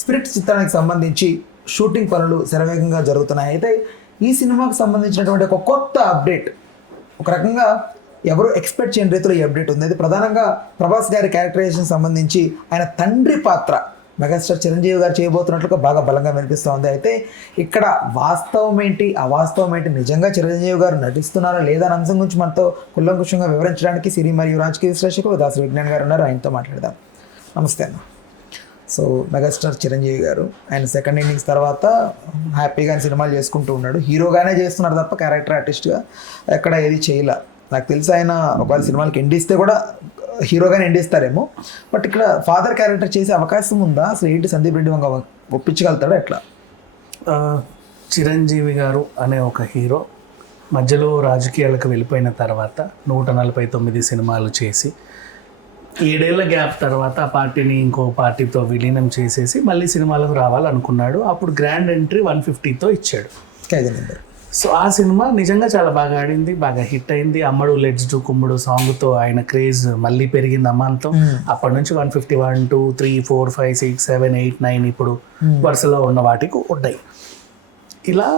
Spirit చిత్రానికి సంబంధించి shooting పనులు శరవేగంగా జరుగుతున్నాయి. అయితే ఈ సినిమాకు సంబంధించినటువంటి ఒక కొత్త అప్డేట్, ఒక రకంగా ఎవరు ఎక్స్పెక్ట్ చేయని రీతిలో ఈ అప్డేట్ ఉంది. అది ప్రధానంగా ప్రభాస్ గారి క్యారెక్టరైజేషన్ సంబంధించి ఆయన తండ్రి పాత్ర మెగాస్టార్ చిరంజీవి గారు చేయబోతున్నట్లుగా బాగా బలంగా వినిపిస్తూ ఉంది. అయితే ఇక్కడ వాస్తవం ఏంటి, అవాస్తవం ఏంటి, నిజంగా చిరంజీవి గారు నటిస్తున్నారా లేదా అనే అంశం గురించి మనతో కుల్లంకుషంగా వివరించడానికి సిరి మరియు రాజకీయ విశ్లేషకులు దాసరి విజ్ఞాన్ గారు ఉన్నారు. ఆయనతో మాట్లాడదాం. నమస్తే అన్న. సో మెగాస్టార్ చిరంజీవి గారు ఆయన సెకండ్ ఇన్నింగ్స్ తర్వాత హ్యాపీగా సినిమాలు చేసుకుంటూ ఉన్నాడు. హీరోగానే చేస్తున్నారు తప్ప క్యారెక్టర్ ఆర్టిస్ట్గా ఎక్కడ ఏది చేయలే. నాకు తెలిసి ఆయన ఒకవేళ సినిమాలకి ఎండిస్తే కూడా హీరోగానే ఎండిస్తారేమో. బట్ ఇక్కడ ఫాదర్ క్యారెక్టర్ చేసే అవకాశం ఉందా అసలు? ఏంటి సందీప్ రెడ్డి వంగ ఒప్పించగలుగుతాడా ఎట్లా? చిరంజీవి గారు అనే ఒక హీరో మధ్యలో రాజకీయాలకు వెళ్ళిపోయిన తర్వాత 149 సినిమాలు చేసి 7 ఏళ్ల గ్యాప్ తర్వాత ఆ పార్టీని ఇంకో పార్టీతో విలీనం చేసేసి మళ్ళీ సినిమాలకు రావాలనుకున్నాడు. అప్పుడు గ్రాండ్ ఎంట్రీ 150తో ఇచ్చాడు. సో ఆ సినిమా నిజంగా చాలా బాగా ఆడింది, బాగా హిట్ అయింది. అమ్మడు లెట్స్ డు కుమ్ముడు సాంగ్తో ఆయన క్రేజ్ మళ్ళీ పెరిగింది అమ్మాంతో. అప్పటి నుంచి 150, 1, 2, 3, 4, 5, 6, 7, 8, 9 ఇప్పుడు వరుసలో ఉన్న వాటికి ఉన్నాయి. ఇలా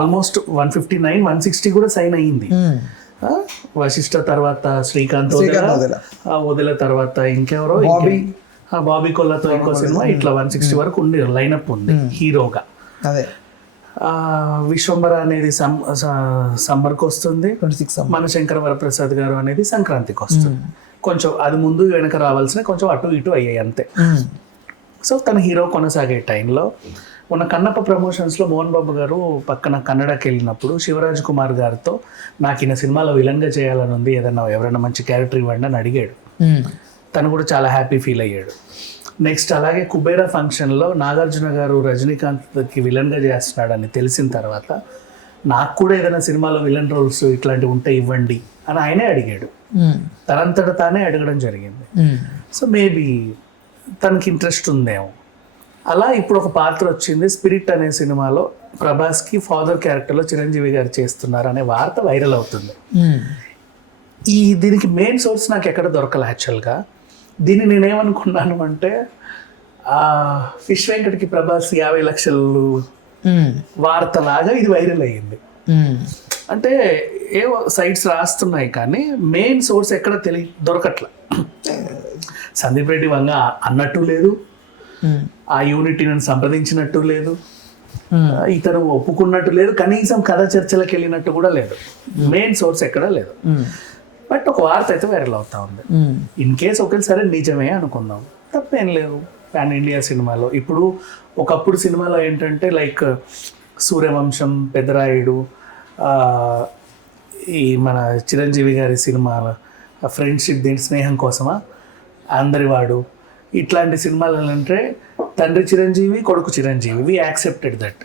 ఆల్మోస్ట్ 159, 160 కూడా సైన్ అయ్యింది. వశిష్ఠ తర్వాత శ్రీకాంత్ వదిల తర్వాత ఇంకెవరో బాబీ కొల్లతో ఇంకో సినిమా, ఇట్లా 160 వరకు ఉంది లైనప్ ఉంది హీరోగా. విశ్వంబర అనేది సమ్మర్కి వస్తుంది, మనశంకర వరప్రసాద్ గారు అనేది సంక్రాంతికి వస్తుంది. కొంచెం అది ముందు వెనక రావాల్సిన కొంచెం అటు ఇటు అయ్యాయి అంతే. సో తన హీరో కొనసాగే టైంలో ఉన్న కన్నప్ప ప్రమోషన్స్లో మోహన్ బాబు గారు పక్కన కన్నడకి వెళ్ళినప్పుడు శివరాజ్ కుమార్ గారితో నాకు ఈయన సినిమాలో విలన్గా చేయాలని ఉంది, ఎవరైనా మంచి క్యారెక్టర్ ఇవ్వండి అని అడిగాడు. తను కూడా చాలా హ్యాపీ ఫీల్ అయ్యాడు. నెక్స్ట్ అలాగే కుబేరా ఫంక్షన్లో నాగార్జున గారు రజనీకాంత్కి విలన్గా చేస్తున్నాడని తెలిసిన తర్వాత నాకు కూడా ఏదైనా సినిమాలో విలన్ రోల్స్ ఇట్లాంటివి ఉంటే ఇవ్వండి అని ఆయనే అడిగాడు. తనంతట తానే అడగడం జరిగింది. సో మేబీ తనకి ఇంట్రెస్ట్ ఉందేమో. అలా ఇప్పుడు ఒక పాత్ర వచ్చింది స్పిరిట్ అనే సినిమాలో ప్రభాస్కి ఫాదర్ క్యారెక్టర్లో చిరంజీవి గారు చేస్తున్నారు అనే వార్త వైరల్ అవుతుంది. దీనికి మెయిన్ సోర్స్ నాకు ఎక్కడ దొరకలే యాక్చువల్గా. దీన్ని నేనేమనుకున్నాను అంటే ఫిష్ వెంకట్కి ప్రభాస్ 50 లక్షలు వార్తలాగా ఇది వైరల్ అయ్యింది. అంటే ఏవో సైట్స్ రాస్తున్నాయి కానీ మెయిన్ సోర్స్ ఎక్కడ దొరకట్ల. సందీప్ రెడ్డి వంగ అన్నట్టు లేదు, ఆ యూనిట్ని సంప్రదించినట్టు లేదు, ఇతను ఒప్పుకున్నట్టు లేదు, కనీసం కథ చర్చలకు వెళ్ళినట్టు కూడా లేదు. మెయిన్ సోర్స్ ఎక్కడా లేదు. బట్ ఒక వార్త అయితే వైరల్ అవుతా ఉంది. ఇన్ కేస్ ఒకేసారి నిజమే అనుకుందాం, తప్పేం లేదు. పాన్ ఇండియా సినిమాలో ఇప్పుడు ఒకప్పుడు సినిమాలో ఏంటంటే లైక్ సూర్యవంశం, పెద్దరాయుడు, ఈ మన చిరంజీవి గారి సినిమా ఫ్రెండ్షిప్ దీని స్నేహం కోసమా, అందరివాడు, ఇట్లాంటి సినిమాలు అంటే తండ్రి చిరంజీవి, కొడుకు చిరంజీవి. వి యాక్సెప్టెడ్ దట్.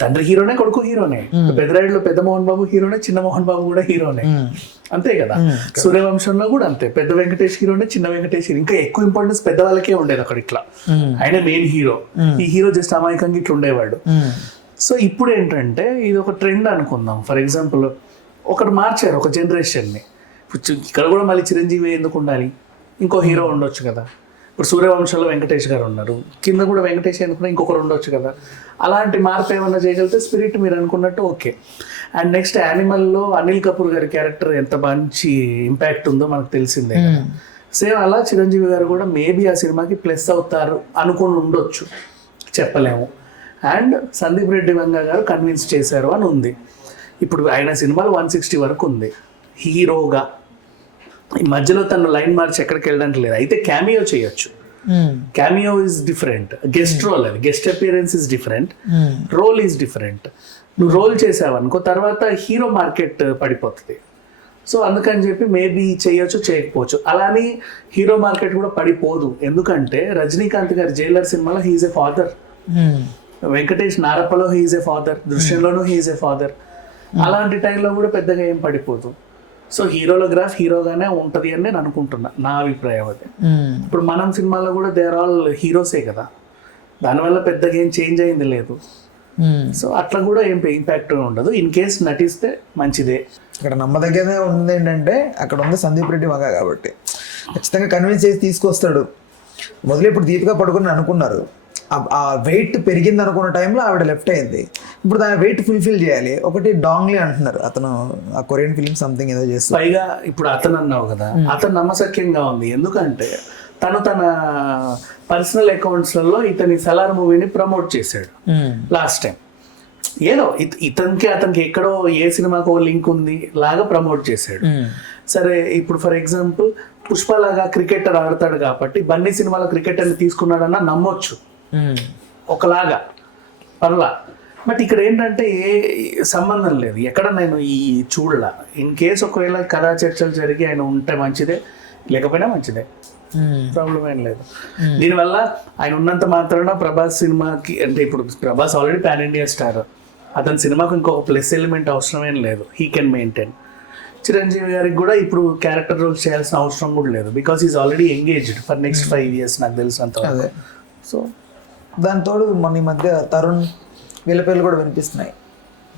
తండ్రి హీరోనే, కొడుకు హీరోనే. పెద్దరాయుడులో పెద్ద మోహన్ బాబు హీరోనే, చిన్న మోహన్ బాబు కూడా హీరోనే, అంతే కదా. సూర్యవంశంలో కూడా అంతే, పెద్ద వెంకటేష్ హీరోనే, చిన్న వెంకటేష్ హీరో. ఇంకా ఎక్కువ ఇంపార్టెన్స్ పెద్దవాళ్ళకే ఉండేది అక్కడ. ఇట్లా ఆయన మెయిన్ హీరో, ఈ హీరో జస్ట్ అమాయకంగా ఇట్లా ఉండేవాడు. సో ఇప్పుడు ఏంటంటే ఇది ఒక ట్రెండ్ అనుకుందాం. ఫర్ ఎగ్జాంపుల్ ఒకటి మార్చారు ఒక జనరేషన్ని. ఇక్కడ కూడా మళ్ళీ చిరంజీవి ఎందుకు ఉండాలి, ఇంకో హీరో ఉండొచ్చు కదా. ఇప్పుడు సూర్యవంశంలో వెంకటేష్ గారు ఉన్నారు, కింద కూడా వెంకటేష్ అనుకున్నా ఇంకొకరు ఉండొచ్చు కదా. అలాంటి మార్పు ఏమన్నా చేయగలిగితే స్పిరిట్ మీరు అనుకున్నట్టు ఓకే. అండ్ నెక్స్ట్ యానిమల్లో అనిల్ కపూర్ గారి క్యారెక్టర్ ఎంత మంచి ఇంపాక్ట్ ఉందో మనకు తెలిసిందే కదా. సేమ్ అలా చిరంజీవి గారు కూడా మేబీ ఆ సినిమాకి ప్లస్ అవుతారు అనుకుని ఉండొచ్చు, చెప్పలేము. అండ్ సందీప్ రెడ్డి వంగ గారు కన్విన్స్ చేశారు అని ఉంది. ఇప్పుడు ఆయన సినిమాలు 160 వరకు ఉంది హీరోగా. ఈ మధ్యలో తను లైన్ మార్చి ఎక్కడికి వెళ్ళడానికి లేదు. అయితే క్యామియో చేయొచ్చు. Cameo is different, guest role, అది guest appearance is different, role is different. నువ్వు రోల్ చేసావనుకో తర్వాత హీరో మార్కెట్ పడిపోతుంది. సో అందుకని చెప్పి మేబీ చేయొచ్చు, చేయకపోవచ్చు. అలానే హీరో మార్కెట్ కూడా పడిపోదు. ఎందుకంటే రజనీకాంత్ గారి జైలర్ సినిమాలో హీఈస్ ఏ ఫాదర్, వెంకటేష్ నారప్పలో హీఈస్ ఏ ఫాదర్, దృశ్యంలోనూ హీఈస్ ఏ ఫాదర్. అలాంటి టైంలో కూడా పెద్దగా ఏం పడిపోదు. సో హీరోల గ్రాఫ్ హీరోగానే ఉంటుంది అని నేను అనుకుంటున్నా, నా అభిప్రాయం అది. ఇప్పుడు మనం సినిమాలో కూడా దే ఆర్ ఆల్ హీరోసే కదా, దానివల్ల పెద్దగా ఏం చేంజ్ అయింది లేదు. సో అట్లా కూడా ఏం ఇంపాక్ట్ ఉండదు. ఇన్ కేస్ నటిస్తే మంచిదే. ఇక్కడ నమ్మదగ్గనే ఉంది ఏంటంటే అక్కడ ఉంది సందీప్ రెడ్డి వంగ కాబట్టి ఖచ్చితంగా కన్విన్స్ చేసి తీసుకొస్తాడు. మొదలు ఇప్పుడు దీపిక పడుకుని అనుకున్నారు, ఆ వెయిట్ పెరిగింది అనుకున్న టైంలో ఆవిడ లెఫ్ట్ అయింది. ఇప్పుడు దాని వెయిట్ ఫుల్ఫిల్ చేయాలి. ఒకటి డాంగ్లీ అంటున్నారు అతను, ఆ కొరియన్ ఫిలిం సంథింగ్ ఏదో చేస్తారు. పైగా ఇప్పుడు అతను అన్నావు కదా, అతను నమ్మశక్యంగా ఉంది. ఎందుకంటే తన పర్సనల్ అకౌంట్స్లలో ఇతని సలార్ మూవీని ప్రమోట్ చేశాడు లాస్ట్ టైం. ఏదో అతనికి ఎక్కడో ఏ సినిమాకు లింక్ ఉంది లాగా ప్రమోట్ చేశాడు. సరే ఇప్పుడు ఫర్ ఎగ్జాంపుల్ పుష్ప లాగా క్రికెటర్ ఆడతాడు కాబట్టి బన్నీ సినిమాలో క్రికెటర్ని తీసుకున్నాడన్నా నమ్మొచ్చు ఒకలాగా పర్లా. బట్ ఇక్కడ ఏంటంటే ఏ సంబంధం లేదు, ఎక్కడ నేను ఈ చూడలా. ఇన్ కేసు ఒకవేళ కథా చర్చలు జరిగి ఆయన ఉంటే మంచిదే, లేకపోయినా మంచిదే, ప్రాబ్లం ఏం లేదు. దీనివల్ల ఆయన ఉన్నంత మాత్రాన ప్రభాస్ సినిమాకి, అంటే ఇప్పుడు Prabhas already pan India star, అతని సినిమాకు ఇంకొక ప్లస్ ఎలిమెంట్ అవసరం ఏం లేదు, హీ కెన్ మెయింటైన్. చిరంజీవి గారికి కూడా ఇప్పుడు క్యారెక్టర్ రోల్ చేయాల్సిన అవసరం కూడా లేదు, because is already engaged for next 5 years నాకు తెలిసినంత. సో దానితోడు మొన్న ఈ మధ్య తరుణ్ వీళ్ళ పేర్లు కూడా వినిపిస్తున్నాయి.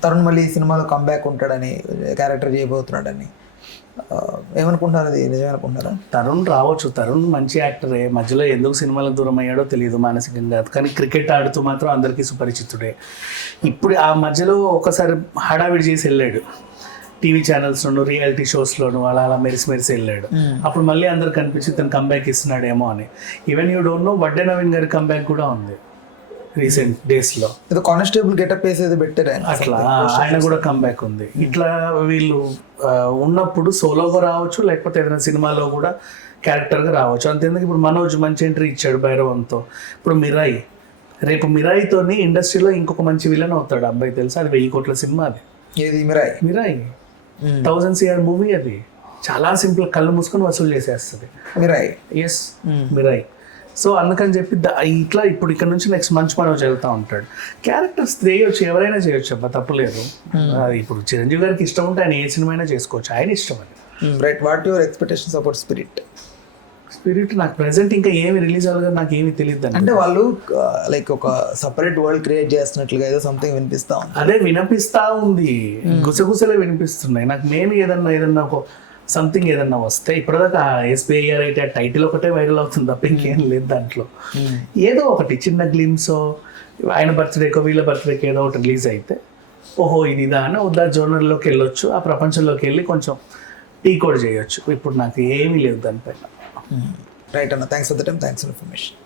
తరుణ్ మళ్ళీ ఈ సినిమాలో కంబ్యాక్ ఉంటాడని, క్యారెక్టర్ చేయబోతున్నాడని. ఏమనుకుంటున్నారు, అది నిజమే అనుకుంటున్నారా? తరుణ్ రావచ్చు, తరుణ్ మంచి యాక్టరే, మధ్యలో ఎందుకు సినిమాలకు దూరం అయ్యాడో తెలియదు మానసికంగా, కానీ క్రికెట్ ఆడుతూ మాత్రం అందరికీ సుపరిచితుడే. ఇప్పుడు ఆ మధ్యలో ఒకసారి హడావిడి చేసి వెళ్ళాడు టీవీ ఛానల్స్లోను రియాలిటీ షోస్లోను, అలా మెరిసి వెళ్ళాడు. అప్పుడు మళ్ళీ అందరు కనిపించి తను కంబ్యాక్ ఇస్తున్నాడేమో అని. Even you don't know Vadde Naveen గారి కంబ్యాక్ కూడా ఉంది రీసెంట్ డేస్లో. కానిస్టేబుల్ గెటప్ వేసేది బెటర్, అట్లా ఆయన కూడా కంబ్యాక్ ఉంది. ఇట్లా వీళ్ళు ఉన్నప్పుడు సోలోగా రావచ్చు, లేకపోతే ఏదైనా సినిమాలో కూడా క్యారెక్టర్గా రావచ్చు. అంతేందుకు ఇప్పుడు మనోజ్ మంచి ఎంట్రీ ఇచ్చాడు భైరవంతో. ఇప్పుడు మిరాయి, రేపు మిరాయితోని ఇండస్ట్రీలో ఇంకొక మంచి విలన్ అవుతాడు అబ్బాయి, తెలుసా? అది 1000 కోట్ల సినిమా. అది ఏది మిరాయి 1000 CR మూవీ. అది చాలా సింపుల్, కళ్ళు మూసుకొని వసూలు చేసేస్తుంది మిరాయి. ఎస్, మిరాయి. సో అందుకని చెప్పి ఇట్లా ఇప్పుడు ఇక్కడ నుంచి నెక్స్ట్ మంచి మనోజ్ వెళ్తూ ఉంటాడు. క్యారెక్టర్స్ చేయొచ్చు, ఎవరైనా చేయొచ్చు అబ్బా, తప్పలేదు. ఇప్పుడు చిరంజీవి గారికి ఇష్టం ఉంటే ఆయన ఏ సినిమా అయినా చేసుకోవచ్చు, ఆయన ఇష్టం అది. Right. What your expectations about spirit? నాకు ప్రెసెంట్ ఇంకా ఏమి రిలీజ్ అవ్వగా నాకు ఏమి తెలియదు. అంటే వాళ్ళు లైక్ ఒక సపరేట్ వరల్డ్ క్రియేట్ చేస్తున్నట్లుగా ఏదో సంథింగ్ వినిపిస్తా ఉంది. అదే వినిపిస్తా ఉంది, గుసగుసలే వినిపిస్తున్నాయి నాకు. నేను ఏదన్నా ఒక సంథింగ్ ఏదన్నా వస్తే, ఇప్పటిదాకా SBIR అయితే ఆ టైటిల్ ఒకటే వైరల్ అవుతుంది తప్ప ఇంకేం లేదు దాంట్లో. ఏదో ఒకటి చిన్న గ్లిమ్స్, ఆయన బర్త్డేకో వీళ్ళ బర్త్డేకి ఏదో ఒకటి రిలీజ్ అయితే ఓహో ఇదిదా అని వద్దా జోనర్లోకి వెళ్ళొచ్చు, ఆ ప్రపంచంలోకి వెళ్ళి కొంచెం టీ కోడ్ చేయొచ్చు. ఇప్పుడు నాకు ఏమీ లేదు దానిపైన. రైట్ అన్న, thanks for the time, thanks for information.